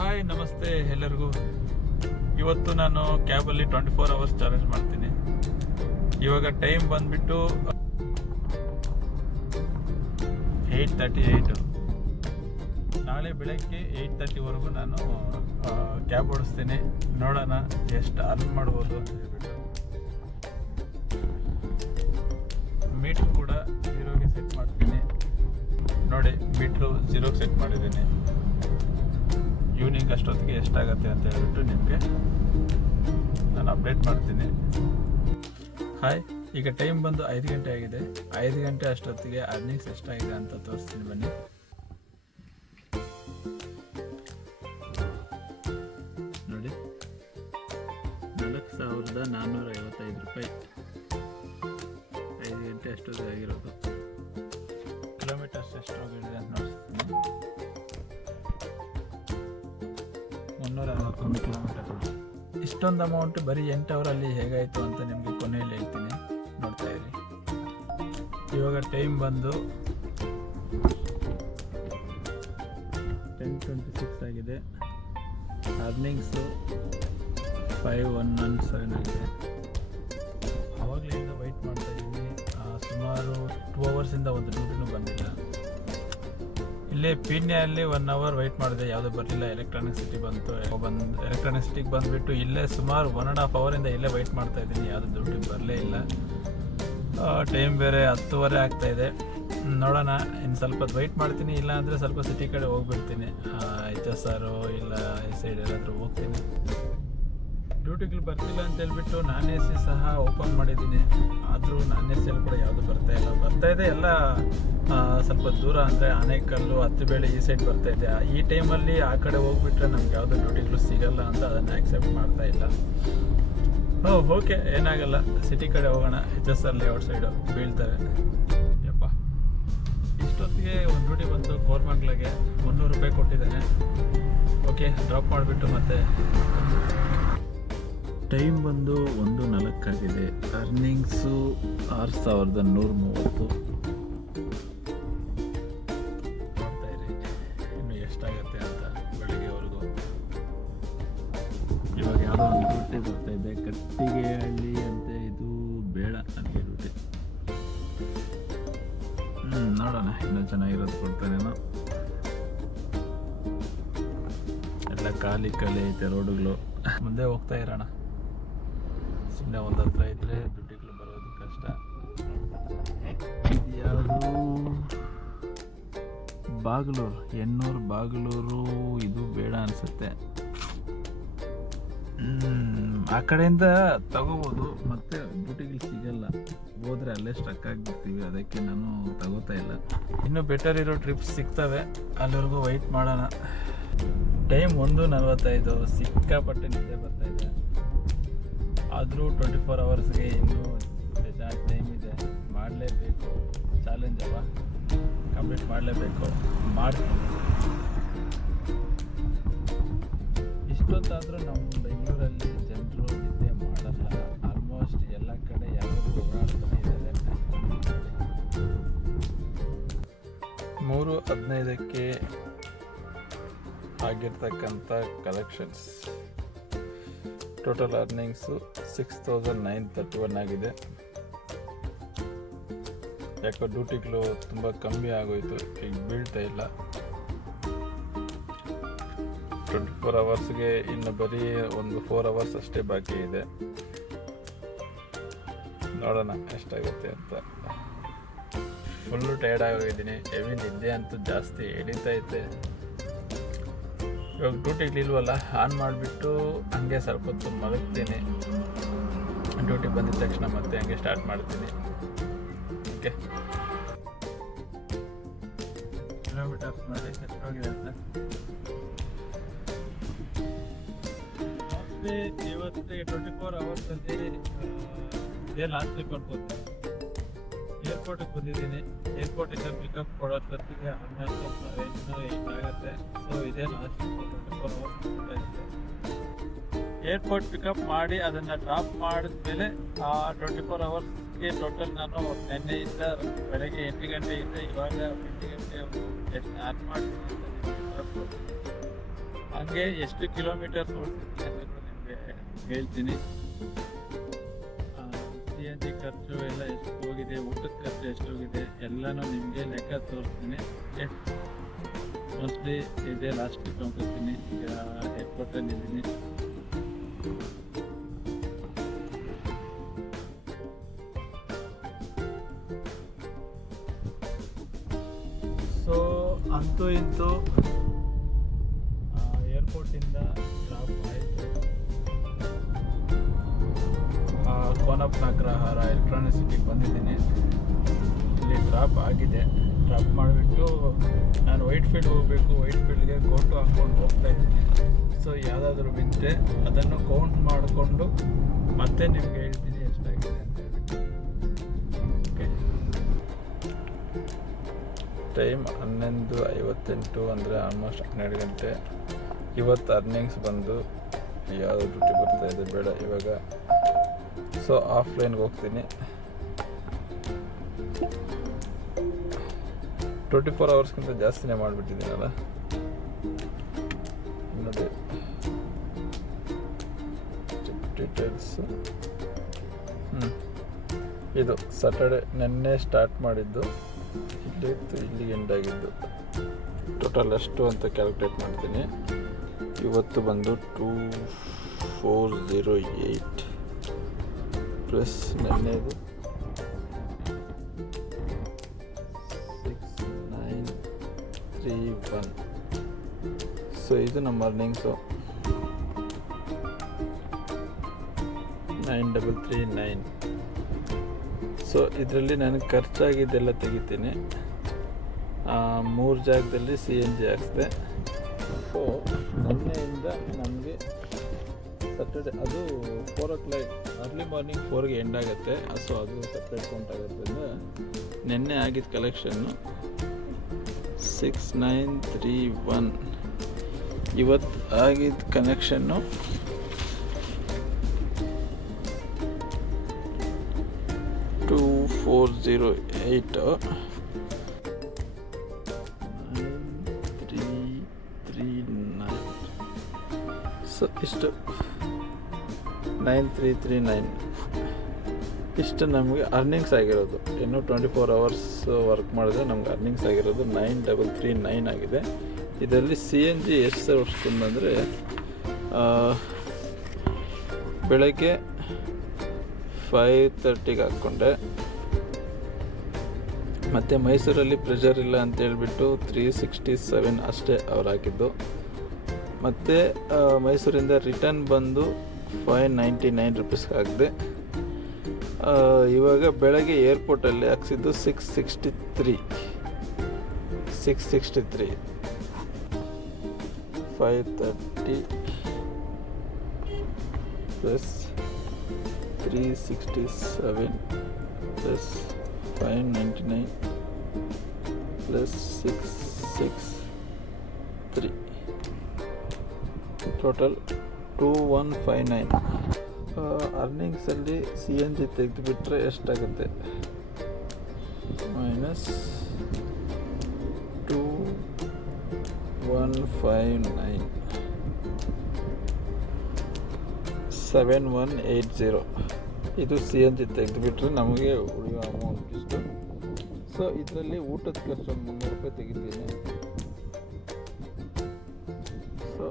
Hi ನಮಸ್ತೆ ಎಲ್ಲರಿಗೂ. ಇವತ್ತು ನಾನು ಕ್ಯಾಬಲ್ಲಿ 24 ಅವರ್ಸ್ ಚಾರ್ಜ್ ಮಾಡ್ತೀನಿ. ಇವಾಗ ಟೈಮ್ ಬಂದ್ಬಿಟ್ಟು 8:38. ನಾಳೆ ಬೆಳಗ್ಗೆ 8:30ವರೆಗೂ ನಾನು ಕ್ಯಾಬ್ ಓಡಿಸ್ತೀನಿ. ನೋಡೋಣ ಎಷ್ಟು ಅರ್ನ್ ಮಾಡ್ಬೋದು ಅಂತ ಹೇಳ್ಬಿಟ್ಟು. ಮೀಟ್ರ್ ಕೂಡ 0ಗೆ ಸೆಟ್ ಮಾಡ್ತೀನಿ. ನೋಡಿ, ಮೀಟ್ರು 0ಗೆ ಸೆಟ್ ಮಾಡಿದ್ದೀನಿ. ಈವ್ನಿಂಗ್ ಅಷ್ಟೊತ್ತಿಗೆ ಎಷ್ಟಾಗತ್ತೆ ಅಂತ ಹೇಳ್ಬಿಟ್ಟು ನಿಮಗೆ ನಾನು ಅಪ್ಡೇಟ್ ಮಾಡ್ತೀನಿ. ಹಾಯ್, ಈಗ ಟೈಮ್ ಬಂದು 5 ಗಂಟೆ ಆಗಿದೆ. 5 ಗಂಟೆ ಅಷ್ಟೊತ್ತಿಗೆ ಅರ್ನಿಂಗ್ಸ್ ಎಷ್ಟಾಗಿದೆ ಅಂತ ತೋರಿಸ್ತೀನಿ ಬನ್ನಿ. ನೋಡಿ, 4,455 ರೂಪಾಯಿ 5 ಗಂಟೆ ಅಷ್ಟೊತ್ತಿಗೆ ಆಗಿರೋದು. ಕಿಲೋಮೀಟರ್ಸ್ ಎಷ್ಟು ಹೋಗಿದೆ ಅಂತ ನೋಡಿಸ್ತೀನಿ. 361 ಕಿಲೋಮೀಟರ್ಗಳು. ಇಷ್ಟೊಂದು ಅಮೌಂಟ್ ಬರೀ 8 ಅವರಲ್ಲಿ ಹೇಗಾಯಿತು ಅಂತ ನಿಮಗೆ ಕೊನೆಯಲ್ಲಿ ಹೇಳ್ತೀನಿ, ನೋಡ್ತಾ ಇರಿ. ಇವಾಗ ಟೈಮ್ ಬಂದು 10:26 ಆಗಿದೆ. ಅರ್ನಿಂಗ್ಸು 5,117 ಆಗಿದೆ. ಆವಾಗಲಿಂದ ವೆಯ್ಟ್ ಮಾಡ್ತಾ ಇದ್ದೀನಿ. ಸುಮಾರು 2 ಅವರ್ಸಿಂದ ಒಂದು ಡ್ಯೂಟಿನೂ ಬಂದಿಲ್ಲ. ಇಲ್ಲೇ ಪೀಣ್ಯಲ್ಲಿ 1 ಅವರ್ ವೆಯ್ಟ್ ಮಾಡಿದೆ, ಯಾವುದೂ ಬರಲಿಲ್ಲ. ಎಲೆಕ್ಟ್ರಾನಿಕ್ ಸಿಟಿಗೆ ಎಲೆಕ್ಟ್ರಾನಿಕ್ ಸಿಟಿಗೆ ಬಂದುಬಿಟ್ಟು ಇಲ್ಲೇ ಸುಮಾರು 1.5 ಅವರಿಂದ ಇಲ್ಲೇ ವೆಯ್ಟ್ ಮಾಡ್ತಾ ಇದ್ದೀನಿ. ಯಾವುದೂ ಡ್ಯೂಟಿಗೆ ಬರಲೇ ಇಲ್ಲ. ಟೈಮ್ ಬೇರೆ 10:30 ಆಗ್ತಾಯಿದೆ. ನೋಡೋಣ, ಇನ್ನು ಸ್ವಲ್ಪ ವೆಯ್ಟ್ ಮಾಡ್ತೀನಿ. ಇಲ್ಲ ಅಂದರೆ ಸ್ವಲ್ಪ ಸಿಟಿ ಕಡೆ ಹೋಗ್ಬಿಡ್ತೀನಿ. HSR ಇಲ್ಲ ಈ ಸೈಡ್ ಎಲ್ಲಾದರೂ ಹೋಗ್ತೀನಿ. ಡ್ಯೂಟಿಗಳು ಬರ್ತಿಲ್ಲ ಅಂತ ಹೇಳ್ಬಿಟ್ಟು ನಾನ್ AC ಸಹ ಓಪನ್ ಮಾಡಿದ್ದೀನಿ. ಆದರೂ ನಾನ್ ACಯಲ್ಲಿ ಕೂಡ ಯಾವುದು ಬರ್ತಾಯಿದೆ ಎಲ್ಲ ಸ್ವಲ್ಪ ದೂರ, ಅಂದರೆ ಆನೇಕಲ್ಲು, ಹತ್ತಿಬೇಳೆ ಈ ಸೈಡ್ ಬರ್ತಾಯಿದೆ. ಈ ಟೈಮಲ್ಲಿ ಆ ಕಡೆ ಹೋಗ್ಬಿಟ್ರೆ ನಮ್ಗೆ ಯಾವುದೋ ಡ್ಯೂಟಿಗಳು ಸಿಗಲ್ಲ ಅಂತ ಅದನ್ನು ಆಕ್ಸೆಪ್ಟ್ ಮಾಡ್ತಾ ಇಲ್ಲ. ಓಕೆ, ಏನಾಗಲ್ಲ, ಸಿಟಿ ಕಡೆ ಹೋಗೋಣ. HSR ಲೇಔಟ್ ಸೈಡು ಬೀಳ್ತವೆ. ಯಪ್ಪ, ಇಷ್ಟೊತ್ತಿಗೆ ಒಂದು ಡ್ಯೂಟಿ ಬಂತು ಕೋರ್ಮಂಗ್ಲಿಗೆ. 300 ರೂಪಾಯಿ ಕೊಟ್ಟಿದ್ದಾನೆ. ಓಕೆ, ಡ್ರಾಪ್ ಮಾಡಿಬಿಟ್ಟು ಮತ್ತೆ ಟೈಮ್ ಬಂದು 1:04 ಆಗಿದೆ. ಅರ್ನಿಂಗ್ಸು 6,130. ನೋಡ್ತಾ ಇರಿ ಇನ್ನು ಎಷ್ಟಾಗತ್ತೆ ಅಂತ ಬೆಳಿಗ್ಗೆವರೆಗೂ. ಇವಾಗ ಯಾವುದೋ ಒಂದು ಡ್ಯೂಟಿ ಬರ್ತಾ ಇದೆ, ಕಟ್ಟಿಗೆಹಳ್ಳಿ ಅಂತ. ಇದು ಬೇಡ ನನಗೆ ಡ್ಯೂಟಿ. ನೋಡೋಣ, ಇನ್ನೂ ಚೆನ್ನಾಗಿರೋದು ಕೊಡ್ತಾನೇನೋ. ಎಲ್ಲ ಖಾಲಿ ಐತೆ ರೋಡುಗಳು. ಮುಂದೆ ಹೋಗ್ತಾ ಇರೋಣ. ಸುಮ್ಮನೆ ಒಂದು ಹತ್ರ ಇದ್ದರೆ ದುಡ್ಡುಗಳು ಬರೋದು ಕಷ್ಟ. ಇದು ಯಾವುದು? ಬಾಗಲೂರು, ಎನ್ನೂರು ಬಾಗಲೂರು. ಇದು ಬೇಡ ಅನಿಸುತ್ತೆ. ಆ ಕಡೆಯಿಂದ ತಗೋಬೋದು, ಮತ್ತೆ ಡ್ಯೂಟಿಗಳು ಸಿಗಲ್ಲ. ಹೋದರೆ ಅಲ್ಲೇ ಸ್ಟ್ರಕ್ ಆಗಿಬಿಡ್ತೀವಿ. ಅದಕ್ಕೆ ನಾನು ತಗೋತಾ ಇಲ್ಲ. ಇನ್ನೂ ಬೆಟರ್ ಇರೋ ಟ್ರಿಪ್ಸ್ ಸಿಗ್ತವೆ, ಅಲ್ಲಿವರೆಗೂ ವೆಯ್ಟ್ ಮಾಡೋಣ. ಟೈಮ್ 1:45. ಸಿಕ್ಕಾಪಟ್ಟೆ ನಿದ್ದೆ ಬರ್ತಾಯಿದೆ. ಆದರೂ 24 ಅವರ್ಸ್ಗೆ ಇನ್ನೂ ಬೇಜಾನ್ ಟೈಮ್ ಇದೆ. ಮಾಡಲೇಬೇಕು, ಚಾಲೆಂಜ್ ಅಲ್ವಾ, ಕಂಪ್ಲೀಟ್ ಮಾಡಲೇಬೇಕು. ಮಾಡ್ತೀನಿ. ಇಷ್ಟೊತ್ತಾದರೂ ನಮ್ಮ ಬೆಂಗಳೂರಲ್ಲಿ ಜನರು ನಿದ್ದೆ ಮಾಡಲ್ಲ. ಆಲ್ಮೋಸ್ಟ್ ಎಲ್ಲ ಕಡೆ ಯಾರು ಓಡಾಡ್ತಾನೆ ಇದ್ದಾರೆ. 3:15ಕ್ಕೆ ಆಗಿರ್ತಕ್ಕಂಥ ಕಲೆಕ್ಷನ್ಸ್. ಟೋಟಲ್ ಅರ್ನಿಂಗ್ಸು 6,931 ಆಗಿದೆ. ಯಾಕೋ ಡ್ಯೂಟಿಗಳು ತುಂಬ ಕಮ್ಮಿ ಆಗೋಯ್ತು, ಈಗ ಬೀಳ್ತಾ ಇಲ್ಲ. 24 ಅವರ್ಸ್ಗೆ ಇನ್ನು ಬರೀ ಒಂದು 4 ಅವರ್ಸ್ ಅಷ್ಟೇ ಬಾಕಿ ಇದೆ. ನೋಡೋಣ ಎಷ್ಟಾಗುತ್ತೆ ಅಂತ. Full tired ಆಗೋಗಿದ್ದೀನಿ. ಹೆವಿ ನಿದ್ದೆ ಅಂತೂ ಜಾಸ್ತಿ ಹಿಡಿತೈತೆ. ಇವಾಗ ಡ್ಯೂಟಿಗಳಿಲ್ವಲ್ಲ, ಆನ್ ಮಾಡಿಬಿಟ್ಟು ಹಂಗೆ ಸ್ವಲ್ಪ ಹೊತ್ತು ಮಲಗ್ತೀನಿ. ಡ್ಯೂಟಿ ಬಂದಿದ ತಕ್ಷಣ ಮತ್ತೆ ಹಂಗೆ ಸ್ಟಾರ್ಟ್ ಮಾಡ್ತೀನಿ. ಓಕೆ, ಕಿಲೋಮೀಟರ್ಸ್ ಮಾಡಿ ಎಷ್ಟೋಗಿದೆ ಅಂತ. ಇವತ್ತಿಗೆ 24 ಅವರ್ಸಲ್ಲಿ ಇದೇ ಲಾಸ್ಟ್ ಟ್ರಿಪ್ ಅನ್ಕೋತೀನಿ. ಏರ್ಪೋರ್ಟಿಗೆ ಬಂದಿದ್ದೀನಿ. ಏರ್ಪೋರ್ಟಿಂದ ಪಿಕಪ್ ಕೊಡೋಷ್ಟೊತ್ತಿಗೆ 12:08 ಆಗುತ್ತೆ. ಸೊ ಇದೇ ಲಾಸ್ಟ್ 24 ಅವರ್ಸ್. ಏರ್ಪೋರ್ಟ್ ಪಿಕಪ್ ಮಾಡಿ ಅದನ್ನು ಡ್ರಾಪ್ ಮಾಡಿದ್ಮೇಲೆ ಆ 24 ಅವರ್ಸ್ಗೆ ಟೋಟಲ್ ನಾನು ನಿನ್ನೆಯಿಂದ ಬೆಳಗ್ಗೆ 8 ಗಂಟೆಯಿಂದ ಇವಾಗ 8 ಗಂಟೆ ಎಷ್ಟು ಅರ್ನ್ ಮಾಡ್ತೀನಿ ಅಂತ ನಿಮಗೆ ಎಷ್ಟು ಕಿಲೋಮೀಟರ್ ತೋರಿಸ್ತೀನಿ ಅಂತ ನಿಮಗೆ ಹೇಳ್ತೀನಿ. CNG ಖರ್ಚು ಎಲ್ಲ ಎಷ್ಟು ಹೋಗಿದೆ, ಊಟದ ಖರ್ಚು ಎಷ್ಟು ಹೋಗಿದೆ ಎಲ್ಲನೂ ನಿಮಗೆ ಲೆಕ್ಕ ತೋರಿಸ್ತೀನಿ. ಮೋಸ್ಟ್ಲಿ ಇದೇ ಲಾಸ್ಟ್ ತೊಗೊಂಡ್ತೀನಿ. ಈಗ ಏರ್ಪೋರ್ಟಲ್ಲಿ ಇದ್ದೀನಿ. ಸೊ ಅಂತೂ ಇಂತೂ ಏರ್ಪೋರ್ಟಿಂದ ಡ್ರಾಪ್ ಆಯಿತು. ಕೋನಪ್ಪ ಅಗ್ರಹಾರ ಎಲೆಕ್ಟ್ರಾನಿಕ್ ಸಿಟಿಗೆ ಬಂದಿದ್ದೀನಿ. ಇಲ್ಲಿ ಡ್ರಾಪ್ ಆಗಿದೆ. ಡ್ರಾಪ್ ಮಾಡಿಬಿಟ್ಟು ನಾನು ವೈಟ್ ಫೀಲ್ಡ್ ಹೋಗಬೇಕು. ವೈಟ್ ಫೀಲ್ಡ್ಗೆ ಗೋಟು ಹಾಕ್ಕೊಂಡು ಹೋಗ್ತಾ ಇದ್ದೀನಿ. ಸೊ ಯಾವುದಾದ್ರೂ ಬಿದ್ದರೆ ಅದನ್ನು ಕೌಂಟ್ ಮಾಡಿಕೊಂಡು ಮತ್ತೆ ನಿಮಗೆ ಹೇಳ್ತೀನಿ ಎಷ್ಟಾಗಿದೆ ಅಂತ ಹೇಳ್ಬಿಟ್ಟು. ಓಕೆ, ಟೈಮ್ 11:58 ಅಂದರೆ ಆಲ್ಮೋಸ್ಟ್ 12 ಗಂಟೆ. ಇವತ್ತು ಅರ್ನಿಂಗ್ಸ್ ಬಂದು ಯಾವುದು ಡ್ಯೂಟಿ ಬರ್ತಾಯಿದೆ ಬೇಡ ಇವಾಗ. ಸೊ ಆಫ್ಲೈನ್ಗೆ ಹೋಗ್ತೀನಿ. 24 ಅವರ್ಸ್ಗಿಂತ ಜಾಸ್ತಿನೇ ಮಾಡಿಬಿಟ್ಟಿದ್ದೀನಲ್ಲ ನೋಡಿ. ಡೀಟೇಲ್ಸು ಇದು ಸ್ಯಾಟರ್ಡೆ ನೆನ್ನೆ ಸ್ಟಾರ್ಟ್ ಮಾಡಿದ್ದು, ಇಲ್ಲಿಗೆ ಎಂಡ್ ಆಗಿದ್ದು. ಟೋಟಲ್ ಎಷ್ಟು ಅಂತ ಕ್ಯಾಲ್ಕುಲೇಟ್ ಮಾಡ್ತೀನಿ. ಇವತ್ತು ಬಂದು 2408 ಪ್ಲಸ್ ನೆನ್ನೆದು 6931. ಸೊ ಇದು ನಮ್ಮ ಅರ್ನಿಂಗ್ಸು 9339. ಸೊ ಇದರಲ್ಲಿ ನನಗೆ ಖರ್ಚಾಗಿದ್ದೆಲ್ಲ ತೆಗಿತೀನಿ. 3 ಜಾಗದಲ್ಲಿ CNG ಹಾಕ್ಸಿದೆ. ಸೊ ಮೊನ್ನೆಯಿಂದ ನಮಗೆ ಸ್ಯಾಟರ್ಡೆ ಅದು 4 o'clock ಅರ್ಲಿ ಮಾರ್ನಿಂಗ್ 4ಗೆ ಎಂಡ್ ಆಗುತ್ತೆ. ಸೊ ಅದು ಸಪ್ರೇಟ್ ಕೌಂಟ್ ಆಗೋದ್ರಿಂದ ನೆನ್ನೆ ಆಗಿದ್ದ ಕಲೆಕ್ಷನ್ನು 6931. ಇವತ್ತು ಆಗಿದ್ದ ಕನೆಕ್ಷನ್ನು 2408 9339. ಸೊ ಇಷ್ಟು 9339 ಇಷ್ಟು ನಮಗೆ ಅರ್ನಿಂಗ್ಸ್ ಆಗಿರೋದು. ಇನ್ನು 24 ಅವರ್ಸ್ ವರ್ಕ್ ಮಾಡಿದ್ರೆ ನಮ್ಗೆ ಅರ್ನಿಂಗ್ಸ್ ಆಗಿರೋದು 9339 ಆಗಿದೆ. ಇದರಲ್ಲಿ CNG ಎಷ್ಟು ತೋರಿಸ್ಕೊಂಡಂದರೆ ಬೆಳಗ್ಗೆ 5:30ಗೆ ಹಾಕ್ಕೊಂಡೆ. ಮತ್ತು ಮೈಸೂರಲ್ಲಿ ಪ್ರೆಷರ್ ಇಲ್ಲ ಅಂತೇಳ್ಬಿಟ್ಟು 367 ಅಷ್ಟೇ ಅವ್ರು ಹಾಕಿದ್ದು. ಮತ್ತು ಮೈಸೂರಿಂದ ರಿಟರ್ನ್ ಬಂದು 599 ರುಪೀಸ್ಗೆ ಹಾಕಿದೆ. ಇವಾಗ ಬೆಳಗ್ಗೆ ಏರ್ಪೋರ್ಟಲ್ಲಿ ಹಾಕ್ಸಿದ್ದು 663 530 plus 367 plus 599 plus 663 total 2159. ಅರ್ನಿಂಗ್ಸಲ್ಲಿ CNG ತೆಗೆದುಬಿಟ್ರೆ ಎಷ್ಟಾಗುತ್ತೆ? ಮೈನಸ್ 2159 7180. ಇದು CNG ತೆಗೆದುಬಿಟ್ರೆ ನಮಗೆ ಉಳಿಯೋ ಅಮೌಂಟ್ ಇಷ್ಟು. ಸೊ ಇದರಲ್ಲಿ ಊಟದ ಖರ್ಚು ಒಂದು 300 ರೂಪಾಯಿ ತೆಗಿತೀನಿ. ಸೊ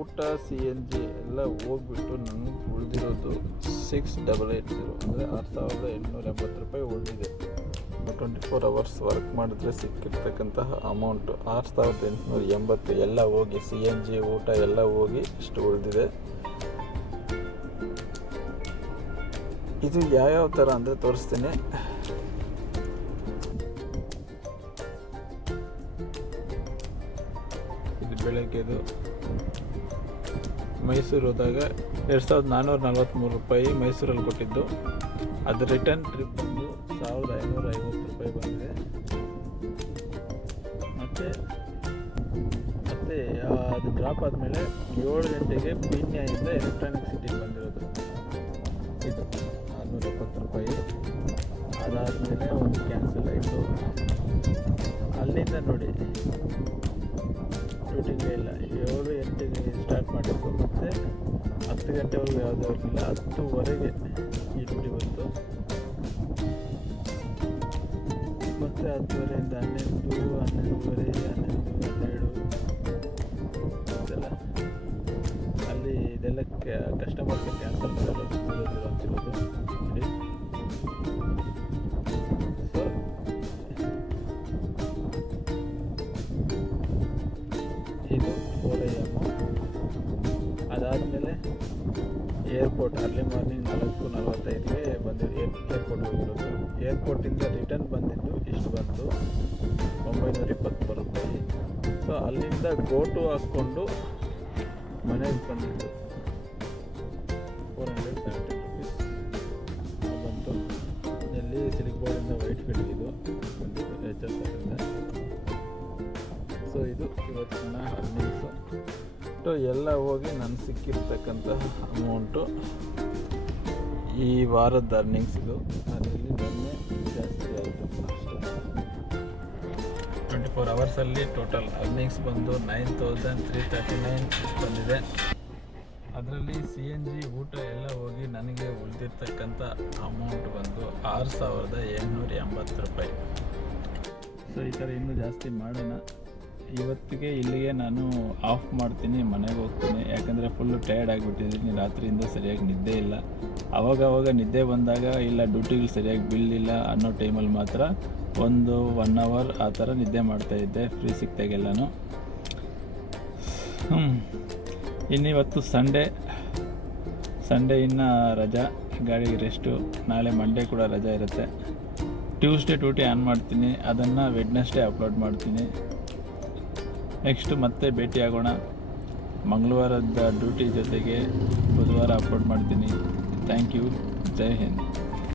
ಊಟ CNG ಎಲ್ಲ ಹೋಗ್ಬಿಟ್ಟು ನನಗೆ ಉಳಿದಿರೋದು 6880 ಅಂದರೆ 6880 ರೂಪಾಯಿ ಉಳಿದಿದೆ. 24 ಅವರ್ಸ್ ವರ್ಕ್ ಮಾಡಿದ್ರೆ ಸಿಕ್ಕಿರ್ತಕ್ಕಂತಹ ಅಮೌಂಟು 6880 ಎಲ್ಲ ಹೋಗಿ CNG ಊಟ ಎಲ್ಲ ಹೋಗಿ ಇಷ್ಟು ಉಳಿದಿದೆ. ಇದು ಯಾವ್ಯಾವ ಥರ ಅಂದರೆ ತೋರಿಸ್ತೀನಿ. ಇದು ಬೆಳಗ್ಗೆದು ಮೈಸೂರು ಹೋದಾಗ 2443 ರೂಪಾಯಿ ಮೈಸೂರಲ್ಲಿ ಕೊಟ್ಟಿದ್ದು. ಅದು ರಿಟರ್ನ್ ಟ್ರಿಪ್ ಬಂದು 1550 ರೂಪಾಯಿ ಬಂದಿದೆ. ಮತ್ತು ಅದು ಡ್ರಾಪ್ ಆದಮೇಲೆ 7 ಗಂಟೆಗೆ ಪೀಣ್ಯದಿಂದ ಎಲೆಕ್ಟ್ರಾನಿಕ್ ಸಿಟಿಗೆ ಬಂದಿರೋದು. ಇದು 670 ರೂಪಾಯಿ. ಅದಾದಮೇಲೆ ಒಂದು ಕ್ಯಾನ್ಸಲ್ ಆಯಿತು. ಅಲ್ಲಿಂದ ನೋಡಿ ಡ್ಯೂಟಿಗೆ ಇಲ್ಲ. 7 ಗಂಟೆಗೆ ಸ್ಟಾರ್ಟ್ ಮಾಡಿದ್ದು. ಮತ್ತು 10 ಗಂಟೆವರೆಗೂ ಯಾವುದೂ ಇರಲಿಲ್ಲ. 10:15ಗೆ ಈ ಡ್ಯೂಟಿ ಬಂತು. ಮತ್ತು 10:30ಯಿಂದ 11, 11:30, 11, 12 ಅಲ್ಲಿ ಇದೆಲ್ಲ ಕಸ್ಟಮರ್ಗೆ ಕ್ಯಾನ್ಸಲ್ ಮಾಡೋದು 0 ಅಂತಿರೋದು ನೋಡಿ. ಸೊ ಇದು 4 AM. ಅದಾದಮೇಲೆ ಏರ್ಪೋರ್ಟ್ ಅರ್ಲಿ ಮಾರ್ನಿಂಗ್ 4:45ಗೆ ಬಂದಿದ್ದು ಏರ್ಪೋರ್ಟ್ ಹೋಗಿರೋದು. ಏರ್ಪೋರ್ಟಿಂದ ರಿಟರ್ನ್ ಬಂದಿದ್ದು ಇಷ್ಟು ಬಂತು, 920 ರೂಪಾಯಿ. ಸೊ ಅಲ್ಲಿಂದ ಗೋಟು ಹಾಕ್ಕೊಂಡು ಮನೆಗೆ ಬಂದಿದ್ದು 470 ರುಪೀಸ್ ಬಂತು. ಇಲ್ಲಿ ಸಿಲಿಗ್ಬೋರ್ಡಿಂದ ವೈಟ್ ಫೀಲ್ಡ್ಗಿದು ಬಂದಿದ್ದು HSRಯಿಂದ. ಸೊ ಇದು ಇವತ್ತಿನ ಅರ್ನಿಂಗ್ಸು. ಎಲ್ಲ ಹೋಗಿ ನನಗೆ ಸಿಕ್ಕಿರ್ತಕ್ಕಂಥ ಅಮೌಂಟು ಈ ವಾರದ ಅರ್ನಿಂಗ್ಸ್ ಇದು. ಅದರಲ್ಲಿ ಮೊನ್ನೆ ಜಾಸ್ತಿ ಆಯಿತು ಅಷ್ಟೇ. 24 ಅವರ್ಸಲ್ಲಿ ಟೋಟಲ್ ಅರ್ನಿಂಗ್ಸ್ ಬಂದು 9339 ಬಂದಿದೆ. ಅದರಲ್ಲಿ CNG ಊಟ ಎಲ್ಲ ಹೋಗಿ ನನಗೆ ಉಳಿದಿರ್ತಕ್ಕಂಥ ಅಮೌಂಟ್ ಬಂದು 6780 ರೂಪಾಯಿ. ಸೊ ಈ ಥರ ಇನ್ನೂ ಜಾಸ್ತಿ ಮಾಡೋಣ. ಇವತ್ತಿಗೆ ಇಲ್ಲಿಗೆ ನಾನು ಆಫ್ ಮಾಡ್ತೀನಿ, ಮನೆಗೆ ಹೋಗ್ತೀನಿ. ಯಾಕಂದರೆ ಫುಲ್ಲು ಟಯರ್ಡ್ ಆಗಿಬಿಟ್ಟಿದ್ದೀನಿ, ರಾತ್ರಿಯಿಂದ ಸರಿಯಾಗಿ ನಿದ್ದೆ ಇಲ್ಲ. ಆವಾಗವಾಗ ನಿದ್ದೆ ಬಂದಾಗ ಇಲ್ಲ ಡ್ಯೂಟಿಗಳು ಸರಿಯಾಗಿ ಬಿಲ್ ಇಲ್ಲ ಅನ್ನೋ ಟೈಮಲ್ಲಿ ಮಾತ್ರ 1 ಅವರ್ ಆ ಥರ ನಿದ್ದೆ ಮಾಡ್ತಾಯಿದ್ದೆ ಫ್ರೀ ಸಿಕ್ತಾಗೆಲ್ಲನೂ. ಇನ್ನಿವತ್ತು ಸಂಡೇ ಇನ್ನು ರಜಾ, ಗಾಡಿಗೆ ರೆಸ್ಟು. ನಾಳೆ ಮಂಡೇ ಕೂಡ ರಜಾ ಇರುತ್ತೆ. ಟ್ಯೂಸ್ಡೇ ಡ್ಯೂಟಿ ಆನ್ ಮಾಡ್ತೀನಿ, ಅದನ್ನು ವೆಡ್ನೆಸ್ಡೇ ಅಪ್ಲೋಡ್ ಮಾಡ್ತೀನಿ. ನೆಕ್ಸ್ಟು ಮತ್ತೆ ಭೇಟಿಯಾಗೋಣ. ಮಂಗಳವಾರದ ಡ್ಯೂಟಿ ಜೊತೆಗೆ ಬುಧವಾರ ಅಪ್ಲೋಡ್ ಮಾಡ್ತೀನಿ. Thank you. ಜೈ ಹಿಂದ್.